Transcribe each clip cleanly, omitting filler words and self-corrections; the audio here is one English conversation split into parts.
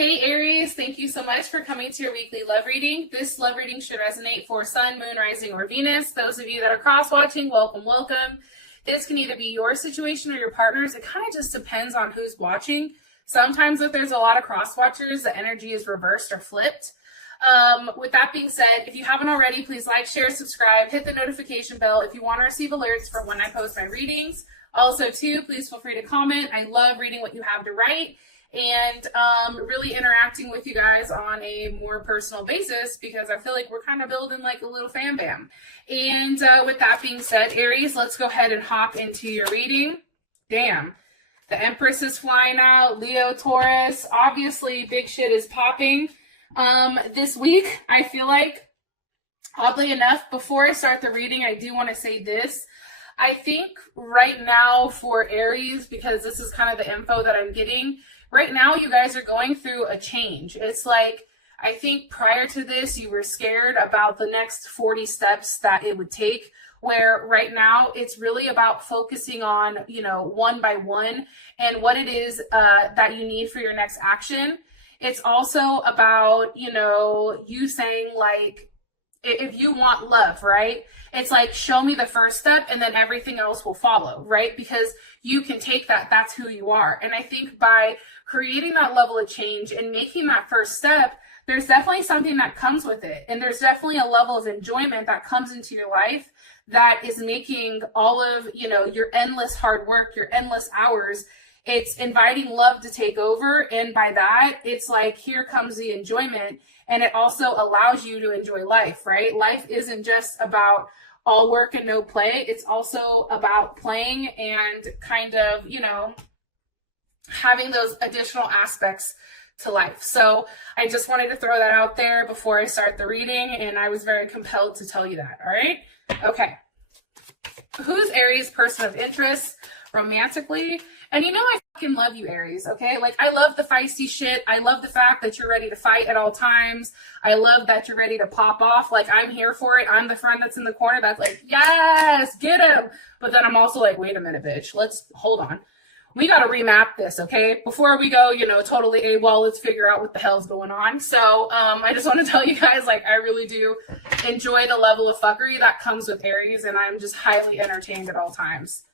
Hey Aries, thank you so much for coming to your weekly love reading. This love reading should resonate for Sun, Moon, Rising, or Venus. Those of you that are cross-watching, welcome, welcome. This can either be your situation or your partner's. It kind of just depends on who's watching. Sometimes if there's a lot of cross-watchers, the energy is reversed or flipped. With that being said, if you haven't already, please like, share, subscribe, hit the notification bell if you want to receive alerts for when I post my readings. Also, too, please feel free to comment. I love reading what you have to write and really interacting with you guys on a more personal basis because I feel like we're kind of building like a little fam bam. And with that being said, Aries, let's go ahead and hop into your reading. Damn, the Empress is flying out, Leo, Taurus, obviously big shit is popping. This week, I feel like, oddly enough, before I start the reading, I do want to say this. I think right now for Aries, because this is kind of the info that I'm getting, right now you guys are going through a change. It's like, I think prior to this, you were scared about the next 40 steps that it would take, where right now it's really about focusing on, you know, one by one and what it is that you need for your next action. It's also about, you know, you saying like, if you want love, right? It's like, show me the first step and then everything else will follow, right? Because you can take that, that's who you are. And I think by creating that level of change and making that first step, there's definitely something that comes with it. And there's definitely a level of enjoyment that comes into your life that is making all of, you know, your endless hard work, your endless hours, it's inviting love to take over. And by that, it's like, here comes the enjoyment. And it also allows you to enjoy life, right? Life isn't just about all work and no play. It's also about playing and kind of, you know, having those additional aspects to life. So I just wanted to throw that out there before I start the reading. And I was very compelled to tell you that. All right. Okay. Who's Aries' person of interest romantically? And you know I fucking love you, Aries, okay? Like, I love the feisty shit. I love the fact that you're ready to fight at all times. I love that you're ready to pop off. Like, I'm here for it. I'm the friend that's in the corner that's like, yes, get him. But then I'm also like, wait a minute, bitch. Let's, hold on. We got to remap this, okay? Before we go, you know, totally AWOL, let's figure out what the hell's going on. So I just want to tell you guys, like, I really do enjoy the level of fuckery that comes with Aries, and I'm just highly entertained at all times.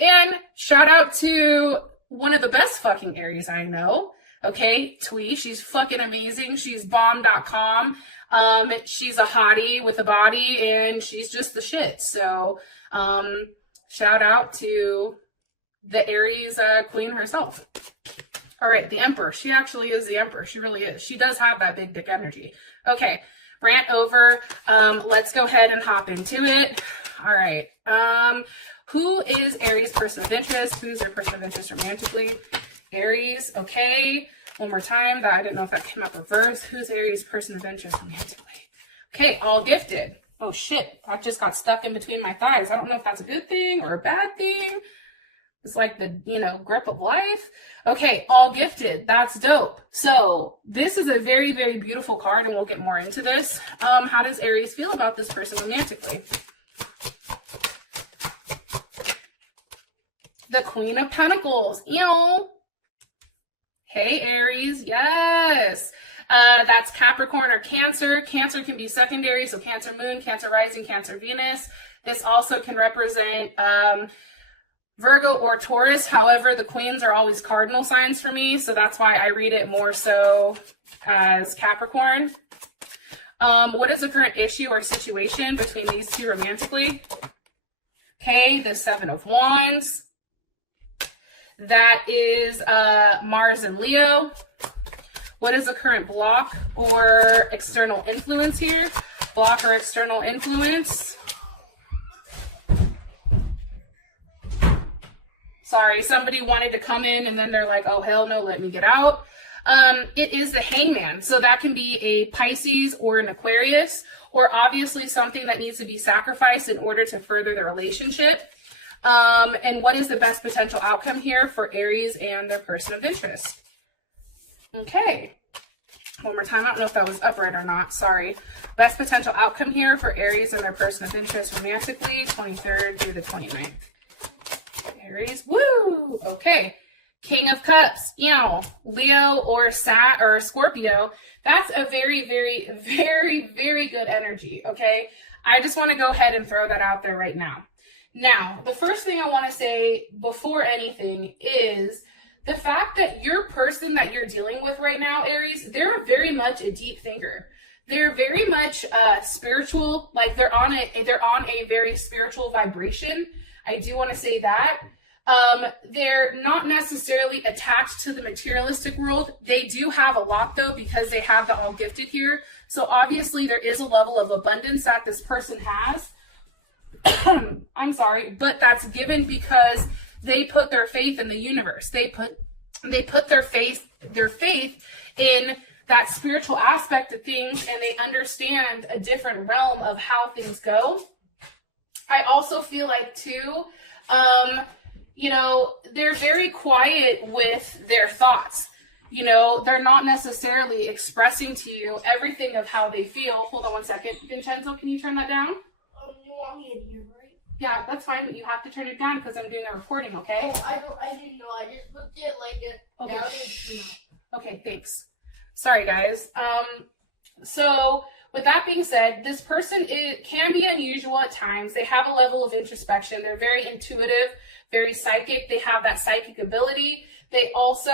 And shout out to one of the best fucking Aries I know, okay? Twee, she's fucking amazing. She's bomb.com. She's a hottie with a body, and she's just the shit. So shout out to the Aries queen herself. All right, the Emperor. She actually is the Emperor. She really is. She does have that big dick energy. Okay, rant over. Let's go ahead and hop into it. All right. Who is Aries' person of interest? Who's their person of interest romantically? Aries. Okay. One more time. I didn't know if that came up reverse. Who's Aries' person of interest romantically? Okay. All gifted. Oh shit. That just got stuck in between my thighs. I don't know if that's a good thing or a bad thing. It's like the, you know, grip of life. Okay. All gifted. That's dope. So this is a very, very beautiful card, and we'll get more into this. How does Aries feel about this person romantically? The Queen of Pentacles. Ew. Hey, Aries. Yes. That's Capricorn or Cancer. Cancer can be secondary, so Cancer Moon, Cancer Rising, Cancer Venus. This also can represent Virgo or Taurus. However, the queens are always cardinal signs for me, so that's why I read it more so as Capricorn. What is the current issue or situation between these two romantically? Okay, the Seven of Wands. That is Mars and Leo. What is the current block or external influence here? Block or external influence. Sorry, somebody wanted to come in and then they're like, oh, hell no, let me get out. It is the Hangman. So that can be a Pisces or an Aquarius, or obviously something that needs to be sacrificed in order to further the relationship. And what is the best potential outcome here for Aries and their person of interest? Okay. One more time. I don't know if that was upright or not. Sorry. Best potential outcome here for Aries and their person of interest romantically, 23rd through the 29th. Aries. Woo! Okay. King of Cups, Leo or Scorpio. That's a very, very, very, very good energy, okay? I just want to go ahead and throw that out there right now. Now, the first thing I want to say before anything is the fact that your person that you're dealing with right now, Aries, they're very much a deep thinker. They're very much spiritual, like they're on a very spiritual vibration. I do want to say that. They're not necessarily attached to the materialistic world. They do have a lot though, because they have the all gifted here. So obviously there is a level of abundance that this person has. I'm sorry, but that's given because they put their faith in the universe. They put their faith in that spiritual aspect of things, and they understand a different realm of how things go. I also feel like too, they're very quiet with their thoughts. They're not necessarily expressing to you everything of how they feel. Hold on one second. Vincenzo, can you turn that down? You want me in here, right? Yeah, that's fine, but you have to turn it down because I'm doing a recording, okay? Oh, I didn't know. I just put it like down. Okay, thanks. Sorry, guys. So with that being said, this person can be unusual at times. They have a level of introspection. They're very intuitive, very psychic. They have that psychic ability. They also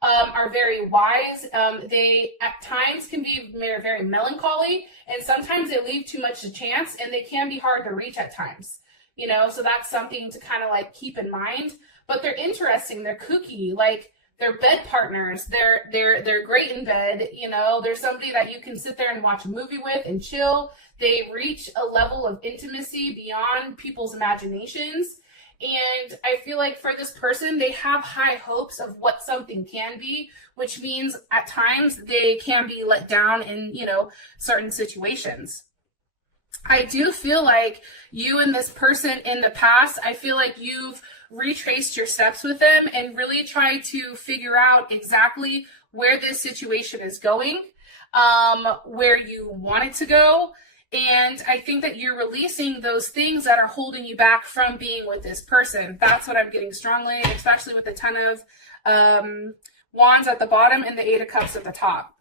are very wise. They at times can be very melancholy, and sometimes they leave too much to chance, and they can be hard to reach at times. So that's something to kind of like keep in mind. But they're interesting. They're kooky. Like, they're bed partners. They're great in bed. They're somebody that you can sit there and watch a movie with and chill. They reach a level of intimacy beyond people's imaginations. And I feel like for this person, they have high hopes of what something can be, which means at times they can be let down in, certain situations. I do feel like you and this person in the past, I feel like you've retraced your steps with them and really tried to figure out exactly where this situation is going, where you want it to go. And I think that you're releasing those things that are holding you back from being with this person. That's what I'm getting strongly, especially with the 10 of Wands at the bottom and the 8 of Cups at the top.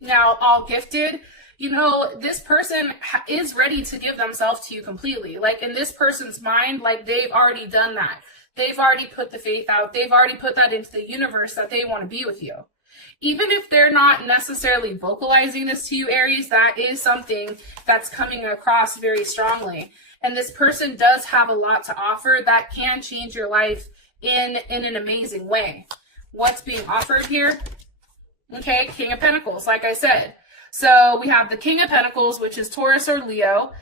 Now, all gifted, this person is ready to give themselves to you completely. Like, in this person's mind, like, they've already done that. They've already put the faith out. They've already put that into the universe that they want to be with you. Even if they're not necessarily vocalizing this to you, Aries, that is something that's coming across very strongly. And this person does have a lot to offer that can change your life in an amazing way. What's being offered here? Okay, King of Pentacles, like I said. So we have the King of Pentacles, which is Taurus or Leo,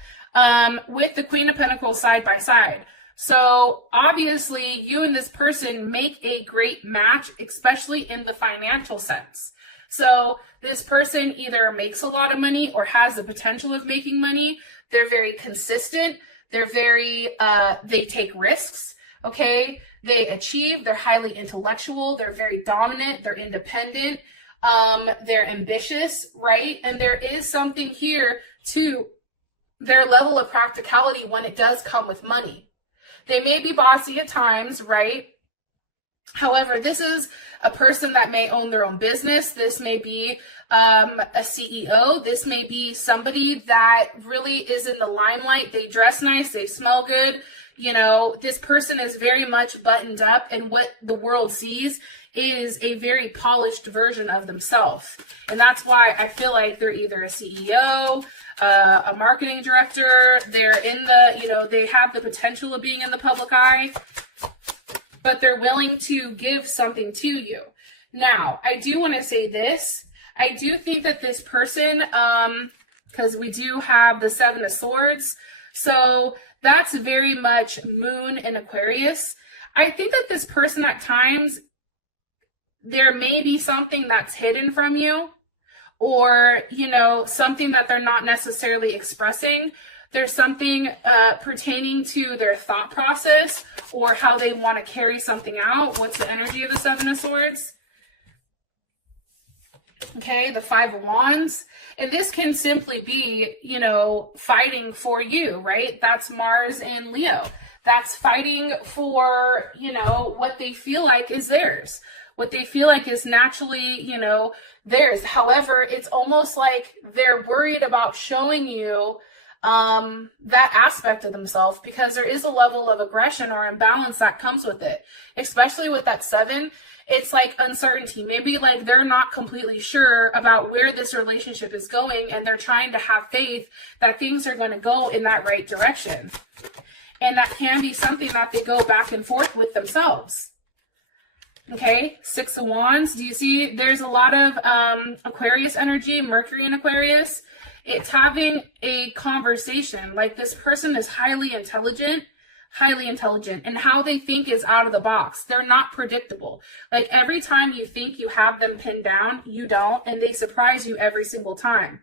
with the Queen of Pentacles side by side. So obviously you and this person make a great match, especially in the financial sense. So this person either makes a lot of money or has the potential of making money. They're very consistent. They're they take risks. Okay. They achieve. They're highly intellectual. They're very dominant. They're independent. They're ambitious, right? And there is something here to their level of practicality when it does come with money. They may be bossy at times, right? However, this is a person that may own their own business. This may be a CEO. This may be somebody that really is in the limelight. They dress nice. They smell good. This person is very much buttoned up, and what the world sees is a very polished version of themselves. And that's why I feel like they're either a CEO, a marketing director. They're in they have the potential of being in the public eye, but they're willing to give something to you. Now, I do want to say this. I do think that this person, because we do have the 7 of Swords, so that's very much Moon and Aquarius. I think that this person at times, there may be something that's hidden from you, or, something that they're not necessarily expressing. There's something pertaining to their thought process or how they want to carry something out. What's the energy of the 7 of Swords? Okay, the 5 of Wands. And this can simply be, fighting for you, right? That's Mars and Leo. that's fighting for, you know, what they feel like is theirs, what they feel like is naturally, you know, theirs. However, it's almost like they're worried about showing you that aspect of themselves, because there is a level of aggression or imbalance that comes with it, especially with that 7. It's like uncertainty. Maybe like they're not completely sure about where this relationship is going, and they're trying to have faith that things are going to go in that right direction. And that can be something that they go back and forth with themselves. Okay, 6 of Wands. Do you see there's a lot of Aquarius energy, Mercury in Aquarius? It's having a conversation. Like this person is highly intelligent, and how they think is out of the box. They're not predictable. Like every time you think you have them pinned down, you don't, and they surprise you every single time.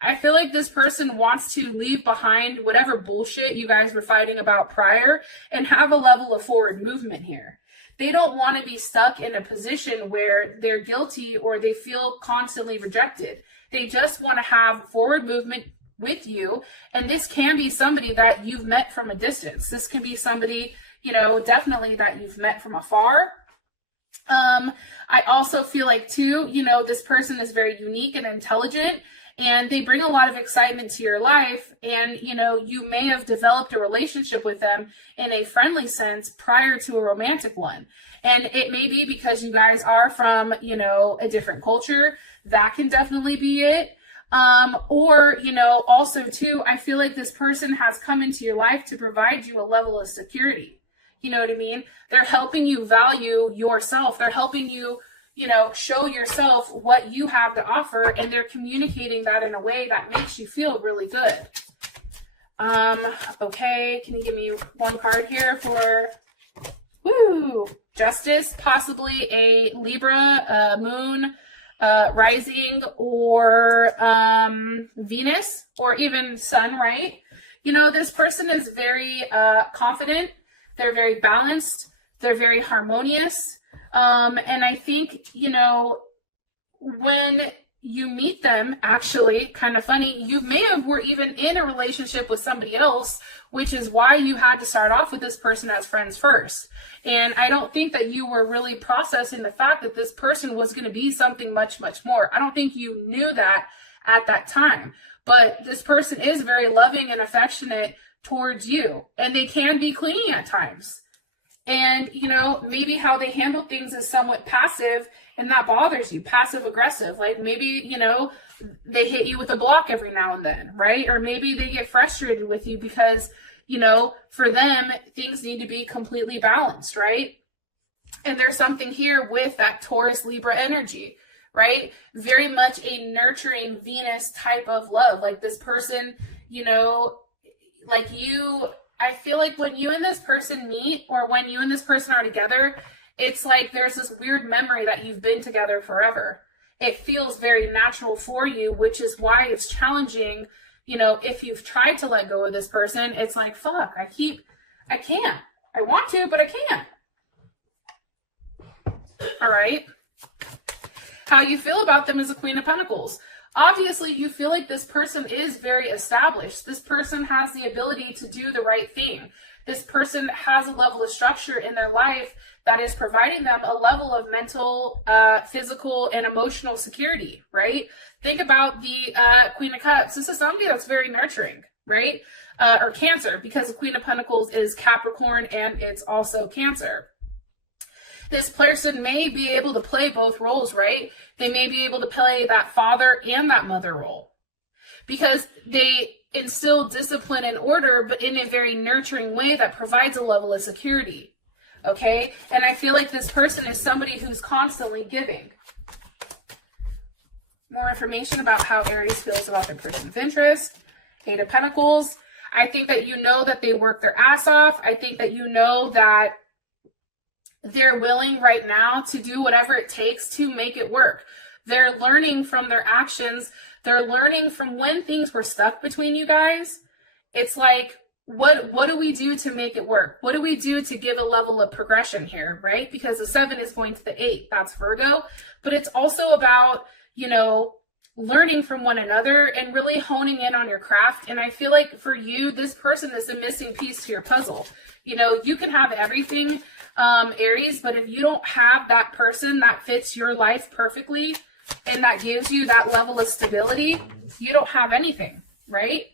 I feel like this person wants to leave behind whatever bullshit you guys were fighting about prior and have a level of forward movement here. They don't want to be stuck in a position where they're guilty or they feel constantly rejected. They just want to have forward movement with you. And this can be somebody that you've met from a distance. This can be somebody, you know, definitely that you've met from afar. I also feel like too, you know, this person is very unique and intelligent, and they bring a lot of excitement to your life. And, you know, you may have developed a relationship with them in a friendly sense prior to a romantic one. And it may be because you guys are from, you know, a different culture. That can definitely be it. Or, you know, also too, I feel like this person has come into your life to provide you a level of security. You know what I mean? They're helping you value yourself. They're helping you, you know, show yourself what you have to offer, and they're communicating that in a way that makes you feel really good. Okay, can you give me one card here for, Justice, possibly a Libra, moon, rising, or Venus, or even sun, right? You know, this person is very confident. They're very balanced. They're very harmonious. And I think, you know, when you meet them, actually, kind of funny, you may have were even in a relationship with somebody else, which is why you had to start off with this person as friends first. And I don't think that you were really processing the fact that this person was going to be something much, much more. I don't think you knew that at that time. But this person is very loving and affectionate towards you. And they can be clingy at times. And, you know, maybe how they handle things is somewhat passive, and that bothers you, passive aggressive. Like maybe, you know, they hit you with a block every now and then, right? Or maybe they get frustrated with you because, you know, for them, things need to be completely balanced, right? And there's something here with that Taurus Libra energy, right? Very much a nurturing Venus type of love. Like this person, you know, like you, I feel like when you and this person meet, or when you and this person are together, it's like there's this weird memory that you've been together forever. It feels very natural for you, which is why it's challenging. You know, if you've tried to let go of this person, it's like, fuck, I can't. I want to, but I can't. All right. How you feel about them is a Queen of Pentacles. Obviously, you feel like this person is very established. This person has the ability to do the right thing. This person has a level of structure in their life that is providing them a level of mental, physical, and emotional security, right? Think about the Queen of Cups. This is somebody that's very nurturing, right? Or Cancer, because the Queen of Pentacles is Capricorn and it's also Cancer. This person may be able to play both roles, right? They may be able to play that father and that mother role, because they instill discipline and order, but in a very nurturing way that provides a level of security. Okay? And I feel like this person is somebody who's constantly giving. More information about how Aries feels about their person of interest. 8 of Pentacles. I think that you know that they work their ass off. I think that you know that they're willing right now to do whatever it takes to make it work. They're learning from their actions. They're learning from when things were stuck between you guys. It's like, what do we do to make it work? What do we do to give a level of progression here, right? Because the 7 is going to the 8. That's Virgo. But it's also about, you know, learning from one another and really honing in on your craft. And I feel like for you, this person is a missing piece to your puzzle. You know, you can have everything, Aries, but if you don't have that person that fits your life perfectly and that gives you that level of stability, you don't have anything, right?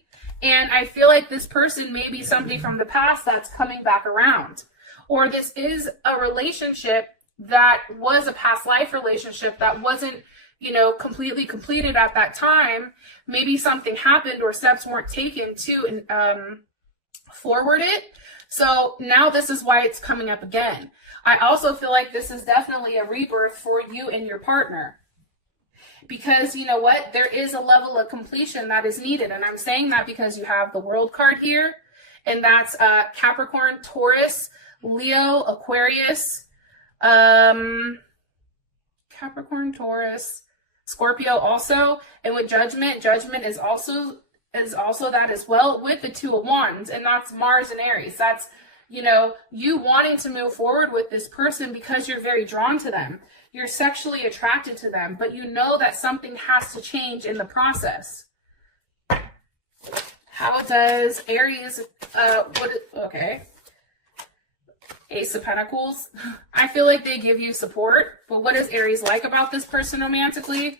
And I feel like this person may be somebody from the past that's coming back around. Or this is a relationship that was a past life relationship that wasn't, you know, completely completed at that time. Maybe something happened or steps weren't taken to forward it. So now this is why it's coming up again. I also feel like this is definitely a rebirth for you and your partner. Because you know what? There is a level of completion that is needed. And I'm saying that because you have the World card here. And that's Capricorn, Taurus, Leo, Aquarius, Capricorn, Taurus, Scorpio also. And with Judgment, Judgment is also that as well, with the Two of Wands. And that's Mars and Aries. That's, you know, you wanting to move forward with this person because you're very drawn to them. You're sexually attracted to them, but you know that something has to change in the process. How does Aries, okay. Ace of Pentacles. I feel like they give you support, but what is Aries like about this person romantically?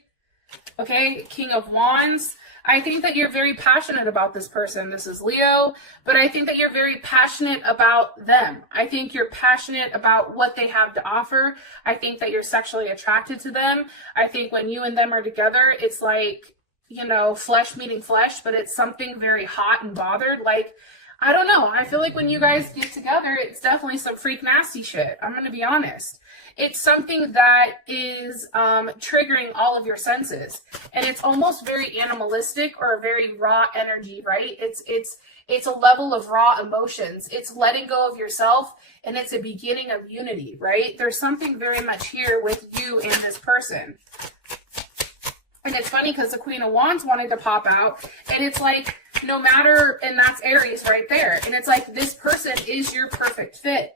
Okay, King of Wands. I think that you're very passionate about this person. This is Leo, but I think that you're very passionate about them. I think you're passionate about what they have to offer. I think that you're sexually attracted to them. I think when you and them are together, it's like, you know, flesh meeting flesh, but it's something very hot and bothered. Like, I don't know. I feel like when you guys get together, it's definitely some freak nasty shit. I'm going to be honest. It's something that is triggering all of your senses. And it's almost very animalistic or a very raw energy, right? It's a level of raw emotions. It's letting go of yourself, and it's a beginning of unity, right? There's something very much here with you and this person. And it's funny because the Queen of Wands wanted to pop out, and it's like, no matter, and that's Aries right there. And it's like, this person is your perfect fit.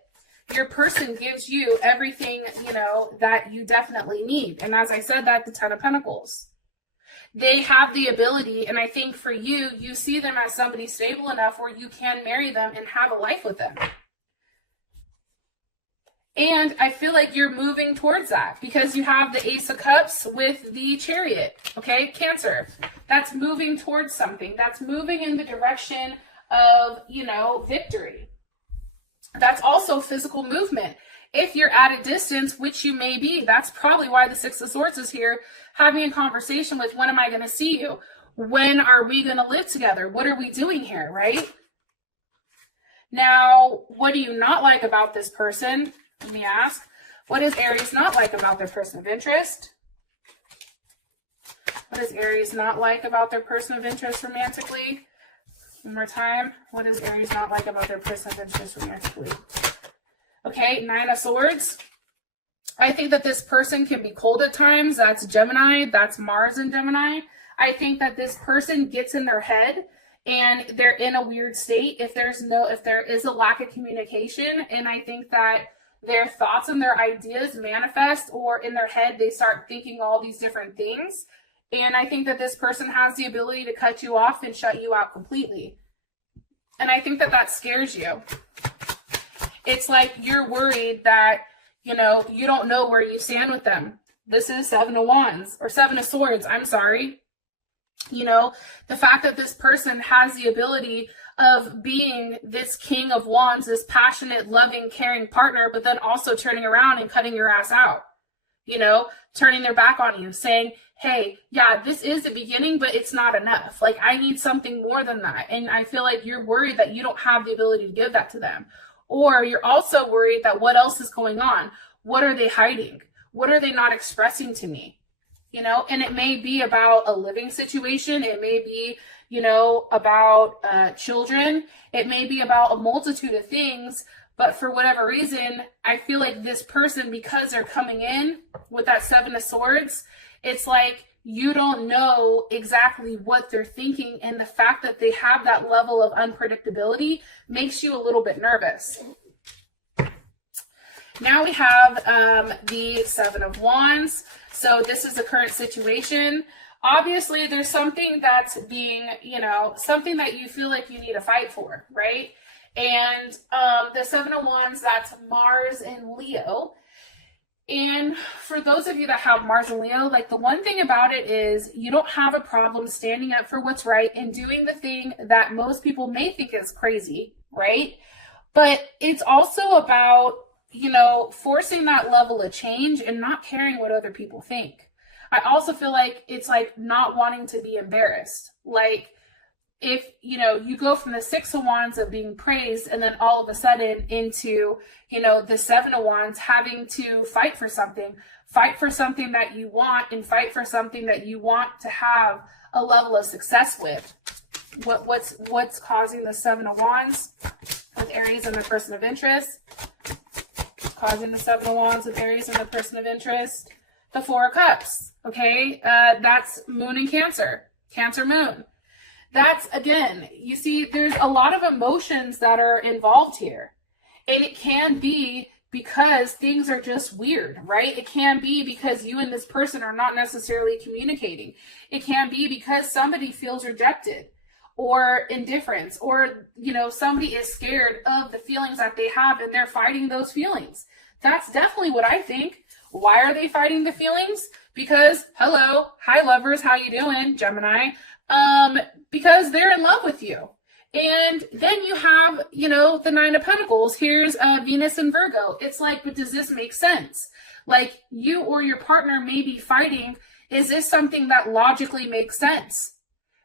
Your person gives you everything, you know, that you definitely need. And as I said, that the Ten of Pentacles. They have the ability, and I think for you, you see them as somebody stable enough where you can marry them and have a life with them. And I feel like you're moving towards that because you have the Ace of Cups with the Chariot, okay? Cancer. That's moving towards something. That's moving in the direction of, you know, victory. That's also physical movement. If you're at a distance, which you may be, that's probably why the Six of Swords is here, having a conversation with, when am I going to see you? When are we going to live together? What are we doing here, right? Now, what do you not like about this person? Let me ask. What does Aries not like about their person of interest? What does Aries not like about their person of interest romantically? One more time. What does Aries not like about their person of interest romantically? Okay, Nine of Swords. I think that this person can be cold at times. That's Gemini. That's Mars in Gemini. I think that this person gets in their head and they're in a weird state if there is a lack of communication. And I think that their thoughts and their ideas manifest, or in their head, they start thinking all these different things. And I think that this person has the ability to cut you off and shut you out completely. And I think that that scares you. It's like you're worried that, you know, you don't know where you stand with them. This is Seven of Wands, or Seven of Swords, I'm sorry. You know, the fact that this person has the ability of being this King of Wands, this passionate, loving, caring partner, but then also turning around and cutting your ass out. You know, turning their back on you, saying, hey, yeah, this is the beginning, but it's not enough. Like, I need something more than that. And I feel like you're worried that you don't have the ability to give that to them. Or you're also worried that what else is going on? What are they hiding? What are they not expressing to me? You know, and it may be about a living situation. It may be, you know, about children. It may be about a multitude of things. But for whatever reason, I feel like this person, because they're coming in with that Seven of Swords, it's like you don't know exactly what they're thinking. And the fact that they have that level of unpredictability makes you a little bit nervous. Now we have the Seven of Wands. So this is the current situation. Obviously, there's something that's being, something that you feel like you need to fight for, right? And the Seven of Wands, that's Mars and Leo. And for those of you that have Mars and Leo, like, the one thing about it is you don't have a problem standing up for what's right and doing the thing that most people may think is crazy, right? But it's also about, forcing that level of change and not caring what other people think. I also feel like it's like not wanting to be embarrassed. Like, if, you go from the Six of Wands of being praised and then all of a sudden into, the Seven of Wands having to fight for something that you want, and fight for something that you want to have a level of success with. What's causing the Seven of Wands with Aries and the person of interest? Causing the Seven of Wands with Aries and the person of interest? The Four of Cups, okay? That's Moon and Cancer Moon. That's, again, you see, there's a lot of emotions that are involved here. And it can be because things are just weird, right? It can be because you and this person are not necessarily communicating. It can be because somebody feels rejected or indifference, or, somebody is scared of the feelings that they have and they're fighting those feelings. That's definitely what I think. Why are they fighting the feelings? Because, hello, hi lovers, how you doing, Gemini? Because they're in love with you. And then you have, the Nine of Pentacles. Here's Venus and Virgo. It's like, but does this make sense? Like, you or your partner may be fighting. Is this something that logically makes sense?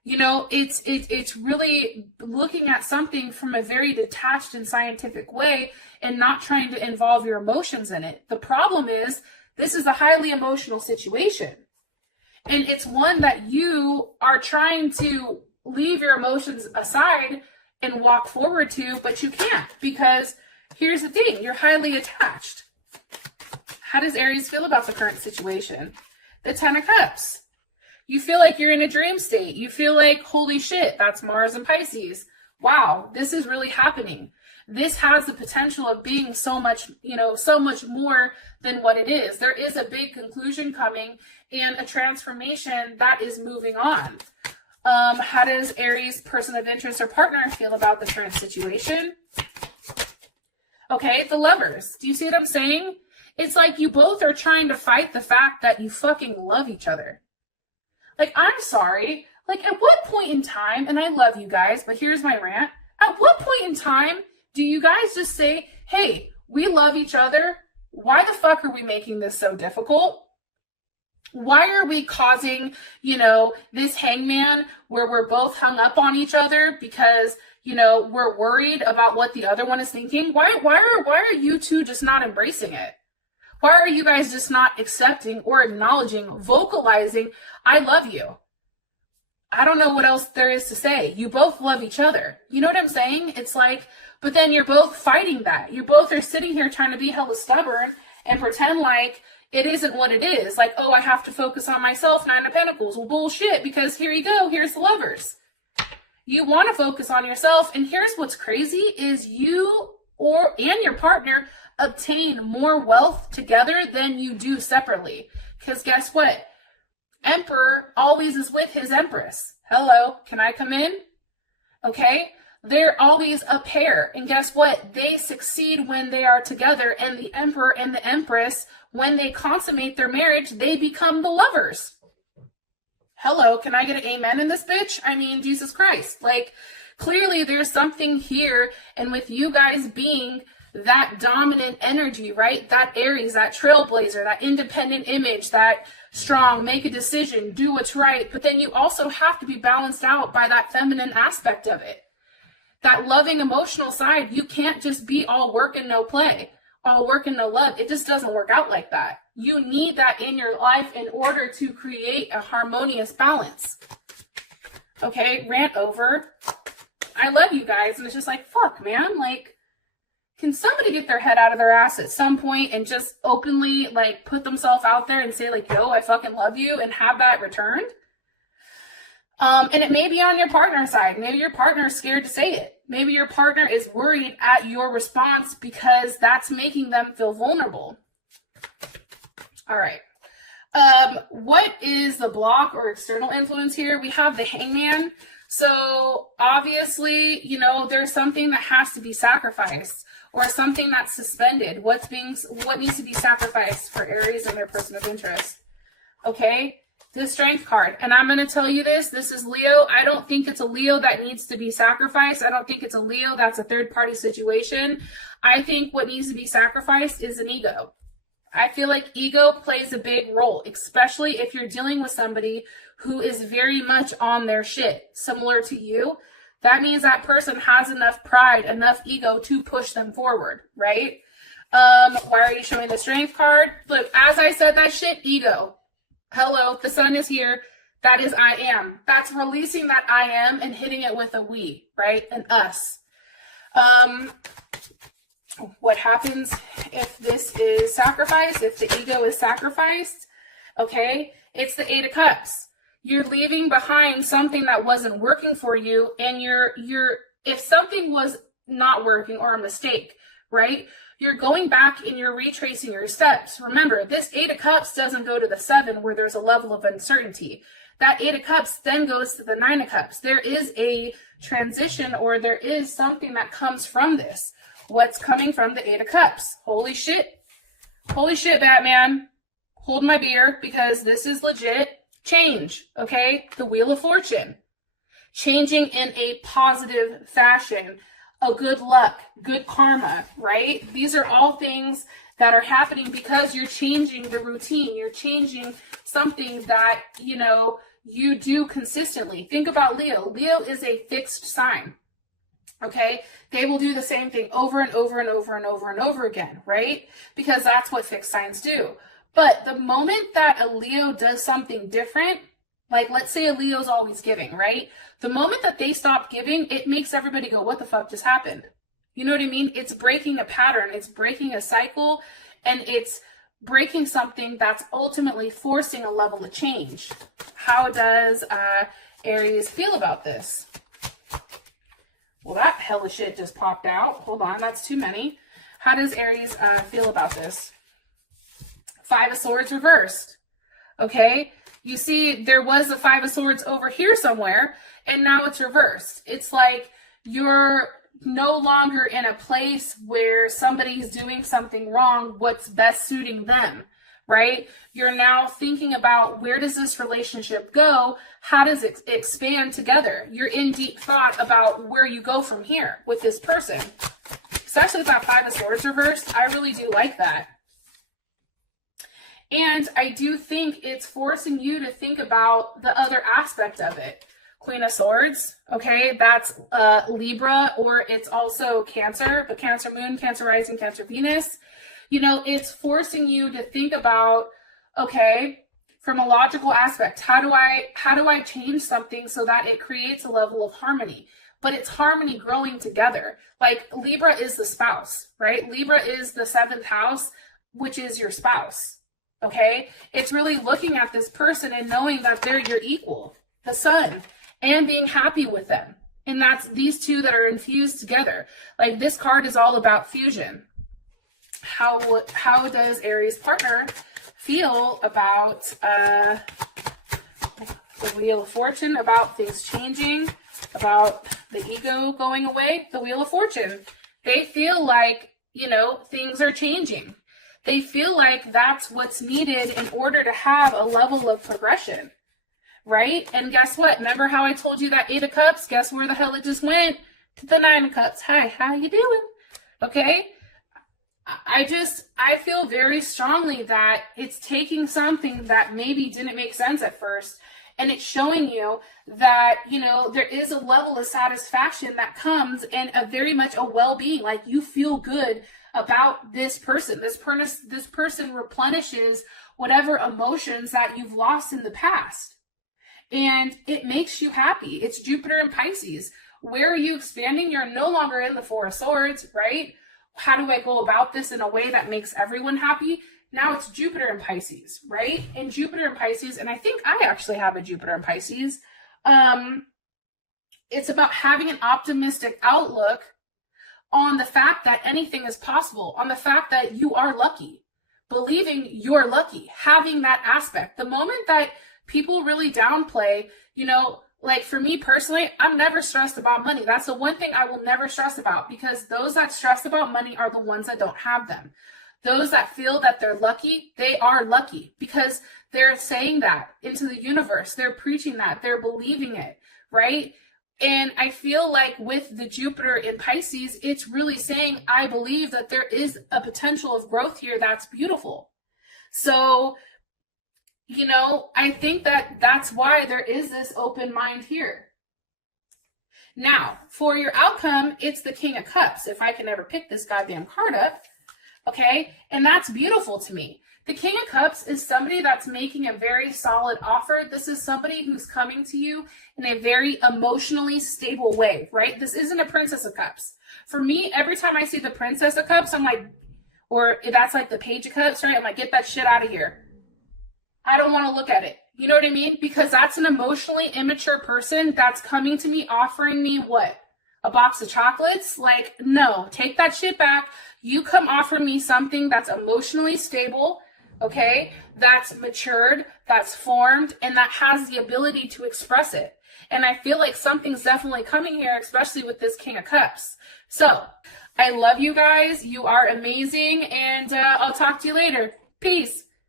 It's really looking at something from a very detached and scientific way and not trying to involve your emotions in it. The problem is, this is a highly emotional situation. And it's one that you are trying to leave your emotions aside and walk forward to, but you can't, because here's the thing, you're highly attached. How does Aries feel about the current situation? The Ten of Cups. You feel like you're in a dream state. You feel like, holy shit, that's Mars and Pisces. Wow, this is really happening. This has the potential of being so much, so much more than what it is. There is a big conclusion coming and a transformation that is moving on. How does Aries, person of interest or partner, feel about the current situation? Okay, the Lovers. Do you see what I'm saying? It's like you both are trying to fight the fact that you fucking love each other. Like, I'm sorry. Like, at what point in time, and I love you guys, but here's my rant. At what point in time do you guys just say, hey, we love each other. Why the fuck are we making this so difficult? Why are we causing, this hangman where we're both hung up on each other because, we're worried about what the other one is thinking? Why are you two just not embracing it? Why are you guys just not accepting or acknowledging, vocalizing, I love you? I don't know what else there is to say. You both love each other. You know what I'm saying? It's like, but then you're both fighting that. You both are sitting here trying to be hella stubborn and pretend like it isn't what it is. Like, oh, I have to focus on myself, Nine of Pentacles. Well, bullshit, because here you go. Here's the Lovers. You want to focus on yourself. And here's what's crazy is you and your partner obtain more wealth together than you do separately. Because guess what? Emperor always is with his Empress. Hello, can I come in? Okay? They're always a pair. And guess what? They succeed when they are together. And the Emperor and the Empress, when they consummate their marriage, they become the Lovers. Hello, can I get an amen in this bitch? I mean, Jesus Christ. Like, clearly there's something here. And with you guys being that dominant energy, right? That Aries, that trailblazer, that independent image, that strong, make a decision, do what's right. But then you also have to be balanced out by that feminine aspect of it. That loving emotional side. You can't just be all work and no play, all work and no love. It just doesn't work out like that. You need that in your life in order to create a harmonious balance. Okay, rant over. I love you guys. And it's just like, fuck, man. Like, can somebody get their head out of their ass at some point and just openly, like, put themselves out there and say, like, yo, I fucking love you, and have that returned? And it may be on your partner's side. Maybe your partner is scared to say it. Maybe your partner is worried at your response because that's making them feel vulnerable. All right. What is the block or external influence here? We have the Hangman. So obviously, you know, there's something that has to be sacrificed or something that's suspended. What needs to be sacrificed for Aries and their person of interest? Okay, the Strength card. And I'm going to tell you this is Leo. I don't think it's a Leo that needs to be sacrificed. I don't think it's a Leo that's a third party situation. I think what needs to be sacrificed is an ego. I feel like ego plays a big role, especially if you're dealing with somebody who is very much on their shit, similar to you. That means that person has enough pride, enough ego to push them forward, right? Why are you showing the Strength card? Look, as I said that shit, ego. Hello, the sun is here. That is I am. That's releasing that I am and hitting it with a we, right? An us. What happens if this is sacrificed, if the ego is sacrificed? Okay, it's the Eight of Cups. You're leaving behind something that wasn't working for you, and if something was not working or a mistake, right? You're going back and you're retracing your steps. Remember, this Eight of Cups doesn't go to the Seven where there's a level of uncertainty. That Eight of Cups then goes to the Nine of Cups. There is a transition, or there is something that comes from this. What's coming from the Eight of Cups? Holy shit. Holy shit, Batman. Hold my beer, because this is legit change, okay? The Wheel of Fortune. Changing in a positive fashion. A good luck, good karma, right? These are all things that are happening because you're changing the routine. You're changing something that, you know, you do consistently. Think about Leo. Leo is a fixed sign, okay? They will do the same thing over and over and over and over and over again, right? Because that's what fixed signs do. But the moment that a Leo does something different, like let's say a Leo's always giving, right? The moment that they stop giving, it makes everybody go, what the fuck just happened? You know what I mean? It's breaking a pattern, it's breaking a cycle, and it's breaking something that's ultimately forcing a level of change. How does Aries feel about this? Well, that hella shit just popped out. Hold on, that's too many. How does Aries feel about this? Five of Swords reversed. Okay, you see there was the Five of Swords over here somewhere, and now it's reversed. It's like you're no longer in a place where somebody's doing something wrong, what's best suiting them, right? You're now thinking about, where does this relationship go? How does it expand together? You're in deep thought about where you go from here with this person. Especially with that Five of Swords reversed, I really do like that. And I do think it's forcing you to think about the other aspect of it. Queen of Swords, okay, that's Libra, or it's also Cancer, but Cancer Moon, Cancer Rising, Cancer Venus. You know, it's forcing you to think about, okay, from a logical aspect, how do I change something so that it creates a level of harmony? But it's harmony growing together. Like Libra is the spouse, right? Libra is the 7th house, which is your spouse. Okay, it's really looking at this person and knowing that they're your equal, the sun, and being happy with them. And that's these two that are infused together. Like this card is all about fusion. How does Aries partner feel about the Wheel of Fortune, about things changing, about the ego going away? The Wheel of Fortune. They feel like, you know, things are changing. They feel like that's what's needed in order to have a level of progression, right? And guess what? Remember how I told you that Eight of Cups? Guess where the hell it just went? To the Nine of Cups. Hi, how you doing? Okay? I feel very strongly that it's taking something that maybe didn't make sense at first, and it's showing you that, you know, there is a level of satisfaction that comes and a very much a well-being. Like you feel good about this person. This person replenishes whatever emotions that you've lost in the past. And it makes you happy. It's Jupiter and Pisces. Where are you expanding? You're no longer in the Four of Swords, right? How do I go about this in a way that makes everyone happy? Now it's Jupiter and Pisces, right? And Jupiter and Pisces, and I think I actually have a Jupiter and Pisces. It's about having an optimistic outlook on the fact that anything is possible, on the fact that you are lucky, believing you're lucky, having that aspect. The moment that people really downplay, you know, like for me personally, I'm never stressed about money. That's the one thing I will never stress about, because those that stress about money are the ones that don't have them. Those that feel that they're lucky, they are lucky because they're saying that into the universe. They're preaching that, they're believing it, right? And I feel like with the Jupiter in Pisces, it's really saying, I believe that there is a potential of growth here that's beautiful. So, you know, I think that that's why there is this open mind here. Now, for your outcome, it's the King of Cups. If I can ever pick this goddamn card up, okay? And that's beautiful to me. The King of Cups is somebody that's making a very solid offer. This is somebody who's coming to you in a very emotionally stable way, right? This isn't a Princess of Cups. For me, every time I see the Princess of Cups, I'm like, or that's like the Page of Cups, right? I'm like, get that shit out of here. I don't want to look at it. You know what I mean? Because that's an emotionally immature person that's coming to me offering me what? A box of chocolates? Like, no, take that shit back. You come offer me something that's emotionally stable, okay, that's matured, that's formed, and that has the ability to express it. And I feel like something's definitely coming here, especially with this King of Cups. So, I love you guys. You are amazing, and I'll talk to you later. Peace.